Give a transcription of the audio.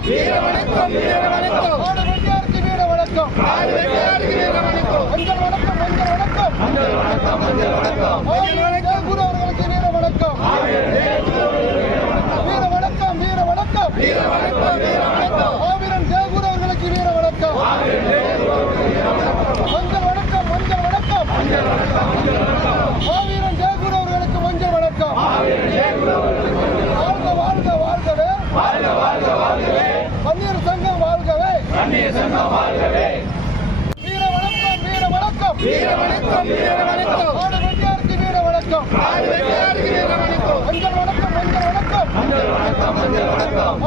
வணக்கம் வீர வணக்கம் வீர வணக்கம் ஆடு வெட்டியாருக்கு வீர வணக்கம் ஆடு வெட்டியாருக்கு வீர வணக்கம் மஞ்சள் வணக்கம் மஞ்சள் வணக்கம் மஞ்சள் வணக்கம் மஞ்சள் வணக்கம் மஞ்சள் வணக்கம் குரு அவர்களுக்கு வீர வணக்கம் வீர வணக்கம் வீர வணக்கம் வீர வணக்கம் வீர வணக்கம் ஆவிரன் ஜெயகுரு அவர்களுக்கு வீர வணக்கம் மஞ்சள் வணக்கம் மஞ்சள் வணக்கம் மஞ்சள் வணக்கம் ஆவிரன் ஜெயகுரு அவர்களுக்கு மஞ்சள் வணக்கம் வாழ்க வாழ்க வாழ்கவே வாழ்க வாழ்க வாழ்கவே பன்னீர் சங்கம் வாழ்கவே பன்னீர் சங்கம் வாழ்கவே வீர வணக்கம் வீர வணக்கம் வீர வணக்கம் வீர வணக்கம் ஆடு வெட்டியாருக்கு வீர வணக்கம் ஆடு வெட்டியாருக்கு வீர வணக்கம் மஞ்சள் வணக்கம் மஞ்சள் வணக்கம் மஞ்சள் வணக்கம் மஞ்சள் வணக்கம்